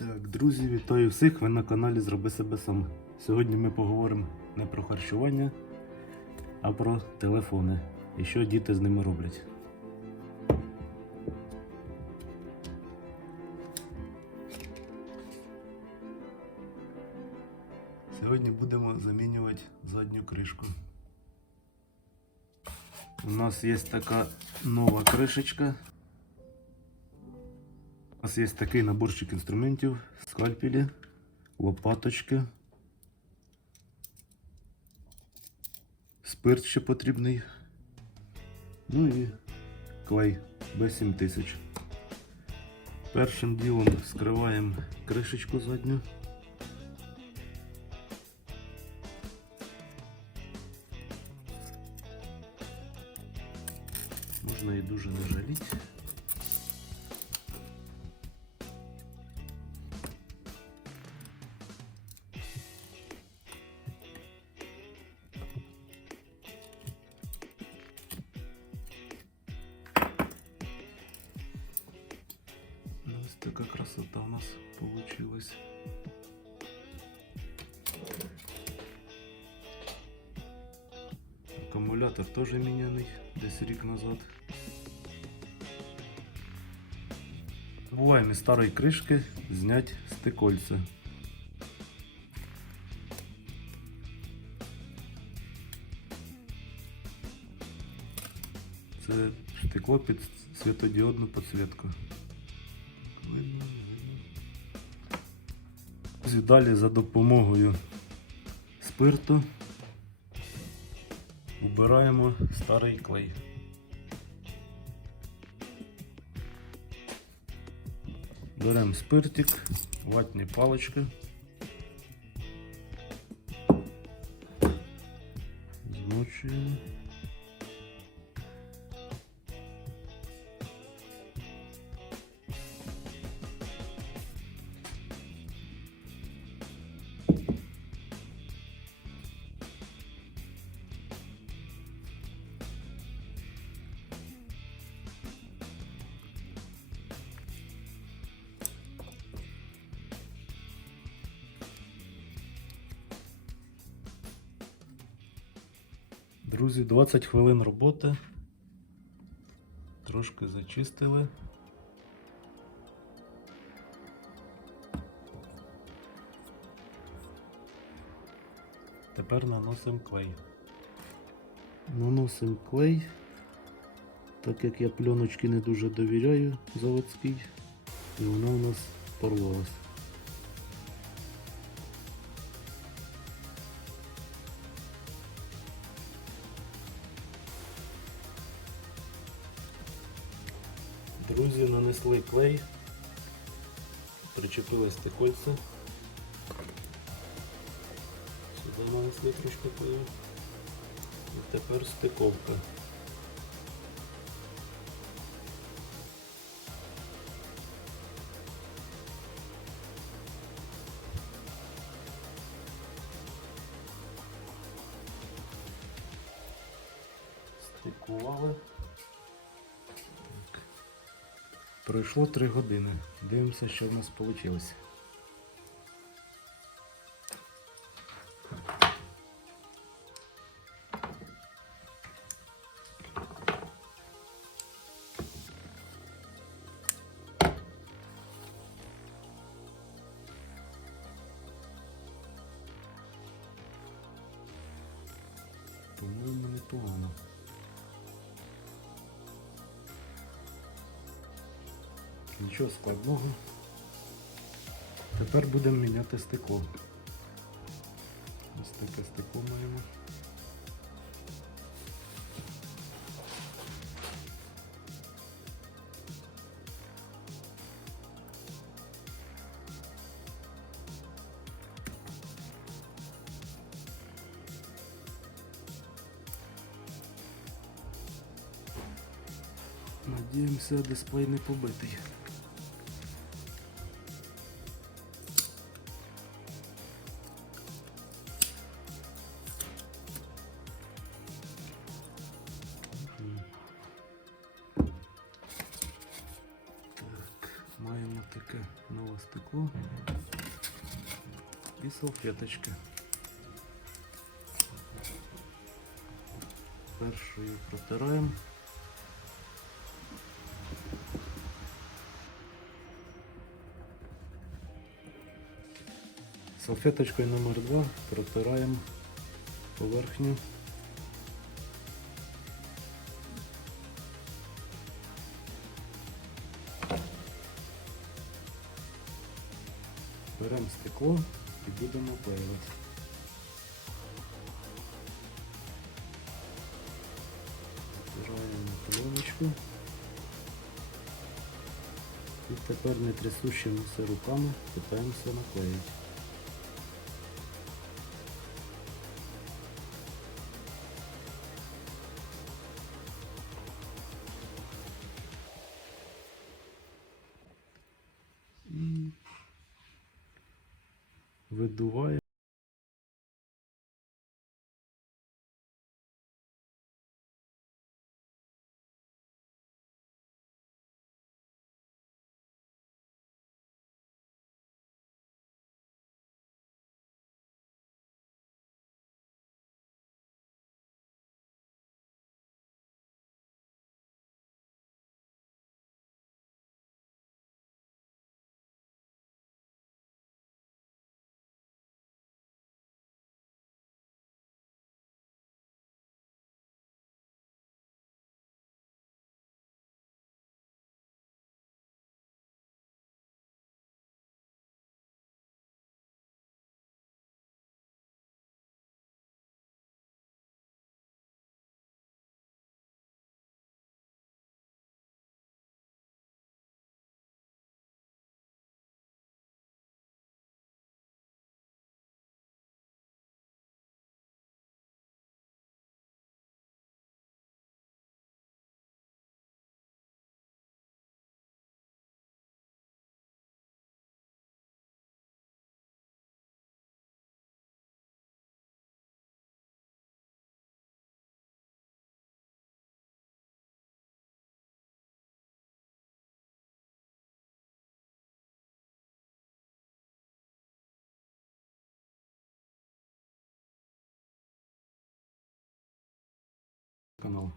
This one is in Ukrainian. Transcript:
Так, друзі, вітаю всіх! Ви на каналі Зроби себе сам. Сьогодні ми поговоримо не про харчування, а про телефони і що діти з ними роблять. Сьогодні будемо замінювати задню кришку. У нас є така нова кришечка. У нас є такий наборчик інструментів, скальпелі, лопаточки. Спирт ще потрібний. Ну і клей B7000. Першим ділом скриваємо кришечку задню. Можна і дуже не жаліти. Ось красота у нас получилась. Акумулятор теж міняний десь рік назад. Буваємо із старої кришки зняти стикольце. Це стекло під світодіодну підсвітку. Друзі, Далі за допомогою спирту убираємо старий клей. Беремо спиртик, ватні палички. Змочуємо. Друзі, 20 хвилин роботи. Трошки зачистили. Тепер наносимо клей. Наносимо клей. Так як я пленочки не дуже довіряю заводській, і вона у нас порвалась. Друзі, нанесли клей, причепилось стекольце. Сюди нанесли трішки клею. І тепер стиковка. Стикували. Пройшло 3 години. Дивимося, що в нас вийшло. По-моєму, непогано. Нічого складного. Тепер будемо міняти стекло. Ось таке стекло маємо. Надіємося, дисплей не побитий. і салфеточки. Першою протираємо. Салфеточкою номер 2 протираємо поверхню. Беремо стекло І будемо клеювати. Збираємо пленочку. І тепер не трясущимися руками питаємося наклеїти. Видуває. канал.